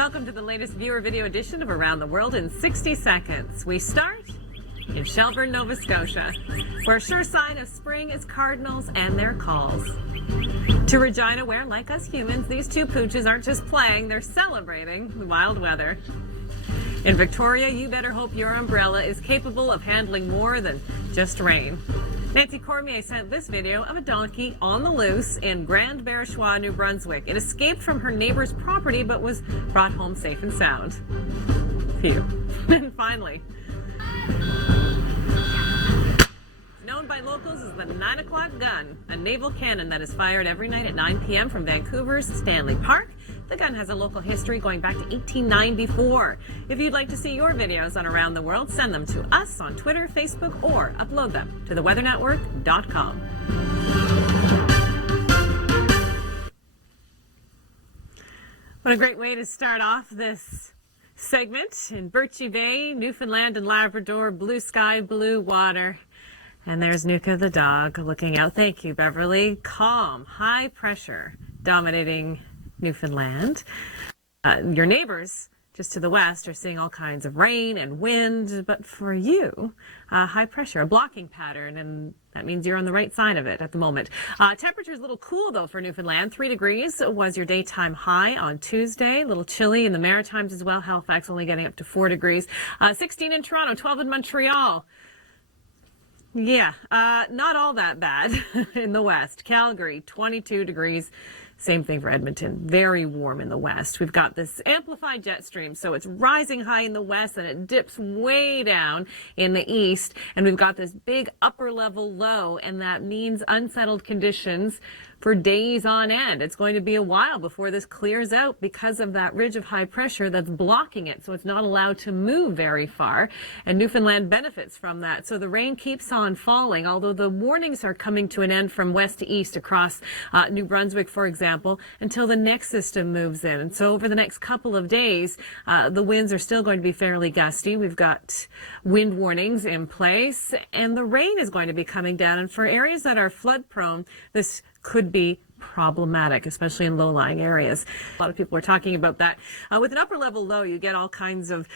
Welcome to the latest viewer video edition of Around the World in 60 Seconds. We start in Shelburne, Nova Scotia, where a sure sign of spring is cardinals and their calls. To Regina, where, like us humans, these two pooches aren't just playing, they're celebrating the wild weather. In Victoria, you better hope your umbrella is capable of handling more than just rain. Nancy Cormier sent this video of a donkey on the loose in Grand Verchois, New Brunswick. It escaped from her neighbor's property but was brought home safe and sound. Phew. And finally, known by locals as the 9 o'clock gun, a naval cannon that is fired every night at 9 p.m. from Vancouver's Stanley Park. The gun has a local history going back to 1894. If you'd like to see your videos on Around the World, send them to us on Twitter, Facebook, or upload them to theweathernetwork.com. What a great way to start off this segment in Birchie Bay, Newfoundland and Labrador, blue sky, blue water. And there's Nuka the dog looking out. Thank you, Beverly. Calm, high pressure dominating Newfoundland. Your neighbors just to the west are seeing all kinds of rain and wind, but for you, high pressure, a blocking pattern, and that means you're on the right side of it at the moment. Temperature's a little cool, though, for Newfoundland. 3 degrees was your daytime high on Tuesday. A little chilly in the Maritimes as well. Halifax only getting up to 4 degrees. 16 in Toronto, 12 in Montreal. Yeah, not all that bad in the west. Calgary, 22 degrees. Same thing for Edmonton. Very warm in the west. We've got this amplified jet stream, so it's rising high in the west and it dips way down in the east. And we've got this big upper level low, and that means unsettled conditions for days on end. It's going to be a while before this clears out because of that ridge of high pressure that's blocking it, so it's not allowed to move very far, and Newfoundland benefits from that. So the rain keeps on falling, although the warnings are coming to an end from west to east across New Brunswick, for example, until the next system moves in. And so over the next couple of days, the winds are still going to be fairly gusty. We've got wind warnings in place, and the rain is going to be coming down. And for areas that are flood prone, this could be problematic, especially in low-lying areas. A lot of people are talking about that. With an upper level low, you get all kinds of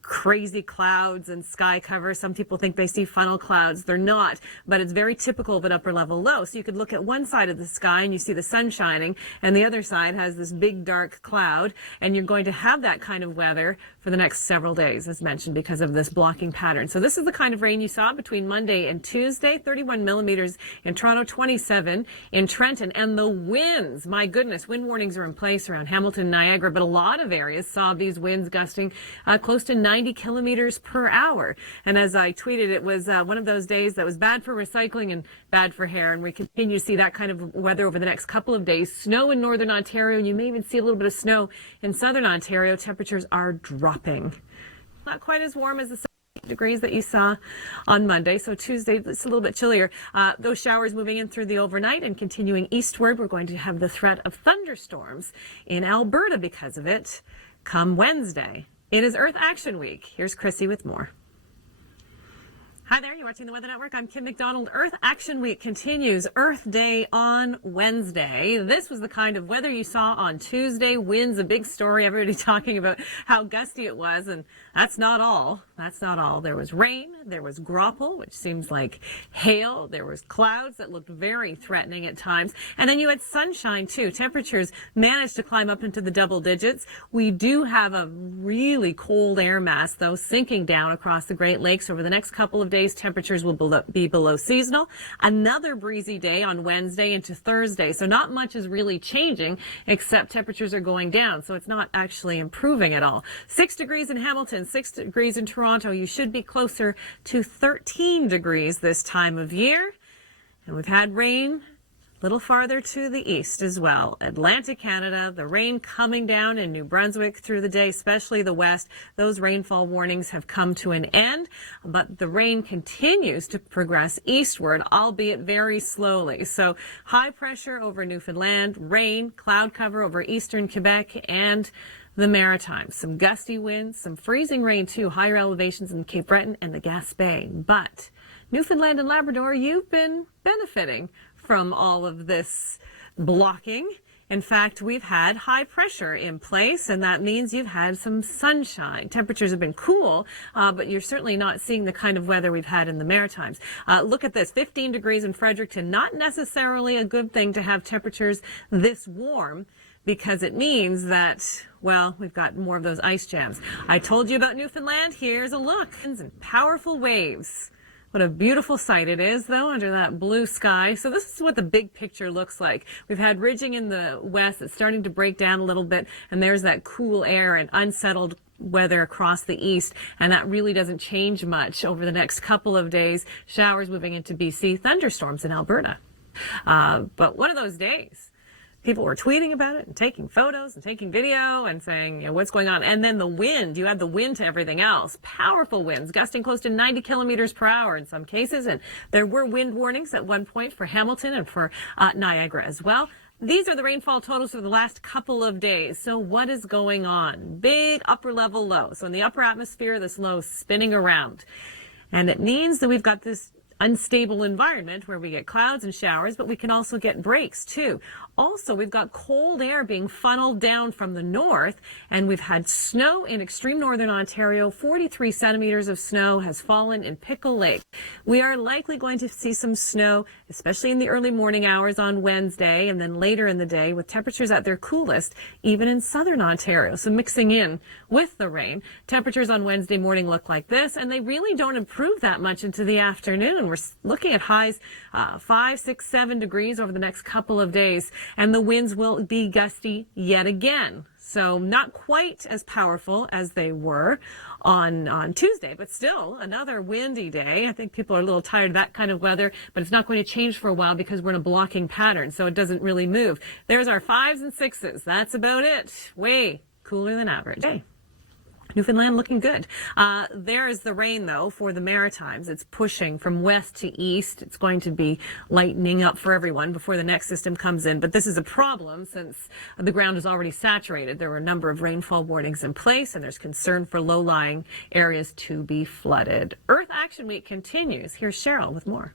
crazy clouds and sky cover. Some people think they see funnel clouds. They're not, but it's very typical of an upper level low. So you could look at one side of the sky and you see the sun shining, and the other side has this big dark cloud, and you're going to have that kind of weather for the next several days, as mentioned, because of this blocking pattern. So this is the kind of rain you saw between Monday and Tuesday. 31 millimeters in Toronto, 27 in Trenton. And the winds, my goodness, wind warnings are in place around Hamilton, Niagara, but a lot of areas saw these winds gusting close to 90 kilometers per hour. And as I tweeted, it was one of those days that was bad for recycling and bad for hair. And we continue to see that kind of weather over the next couple of days. Snow in northern Ontario, and you may even see a little bit of snow in southern Ontario. Temperatures are dropping. Not quite as warm as the degrees that you saw on Monday. So Tuesday, it's a little bit chillier. Those showers moving in through the overnight and continuing eastward. We're going to have the threat of thunderstorms in Alberta because of it come Wednesday. It is Earth Action Week. Here's Chrissy with more. Hi there, you're watching the Weather Network. I'm Kim MacDonald. Earth Action Week continues. Earth Day on Wednesday. This was the kind of weather you saw on Tuesday. Winds, a big story. Everybody talking about how gusty it was, and that's not all. That's not all. There was rain. There was graupel, which seems like hail. There was clouds that looked very threatening at times. And then you had sunshine, too. Temperatures managed to climb up into the double digits. We do have a really cold air mass, though, sinking down across the Great Lakes over the next couple of days. Temperatures will be below seasonal. Another breezy day on Wednesday into Thursday. So not much is really changing, except temperatures are going down. So it's not actually improving at all. 6 degrees in Hamilton, 6 degrees in Toronto. You should be closer to 13 degrees this time of year. And we've had rain a little farther to the east as well. Atlantic Canada, the rain coming down in New Brunswick through the day, especially the west. Those rainfall warnings have come to an end, but the rain continues to progress eastward, albeit very slowly. So high pressure over Newfoundland, rain, cloud cover over eastern Quebec and the Maritimes. Some gusty winds, some freezing rain too, higher elevations in Cape Breton and the Gaspé. But Newfoundland and Labrador, you've been benefiting from all of this blocking In fact, we've had high pressure in place, and that means you've had some sunshine. Temperatures have been cool, but you're certainly not seeing the kind of weather we've had in the Maritimes. Look at this, 15 degrees in Fredericton. Not necessarily a good thing to have temperatures this warm, because it means that, well, we've got more of those ice jams. I told you about Newfoundland. Here's a look. And powerful waves. What a beautiful sight it is, though, under that blue sky. So this is what the big picture looks like. We've had ridging in the west. It's starting to break down a little bit, and there's that cool air and unsettled weather across the east, and that really doesn't change much over the next couple of days. Showers moving into BC, thunderstorms in Alberta. But one of those days, people were tweeting about it and taking photos and taking video and saying, you know, what's going on? And then the wind, you add the wind to everything else. Powerful winds, gusting close to 90 kilometers per hour in some cases. And there were wind warnings at one point for Hamilton and for Niagara as well. These are the rainfall totals for the last couple of days. So what is going on? Big upper level low. So in the upper atmosphere, this low is spinning around. And it means that we've got this unstable environment where we get clouds and showers, but we can also get breaks too. Also, we've got cold air being funneled down from the north, and we've had snow in extreme northern Ontario. 43 centimeters of snow has fallen in Pickle Lake. We are likely going to see some snow, especially in the early morning hours on Wednesday, and then later in the day with temperatures at their coolest, even in southern Ontario. So mixing in with the rain, temperatures on Wednesday morning look like this, and they really don't improve that much into the afternoon. We're looking at highs 5, 6, 7 degrees over the next couple of days. And the winds will be gusty yet again. So not quite as powerful as they were on Tuesday, but still another windy day. I think people are a little tired of that kind of weather, but it's not going to change for a while because we're in a blocking pattern, so it doesn't really move. There's our 5s and 6s. That's about it. Way cooler than average. Hey. Newfoundland looking good. There is the rain, though, for the Maritimes. It's pushing from west to east. It's going to be lightening up for everyone before the next system comes in. But this is a problem since the ground is already saturated. There were a number of rainfall warnings in place, and there's concern for low-lying areas to be flooded. Earth Action Week continues. Here's Cheryl with more.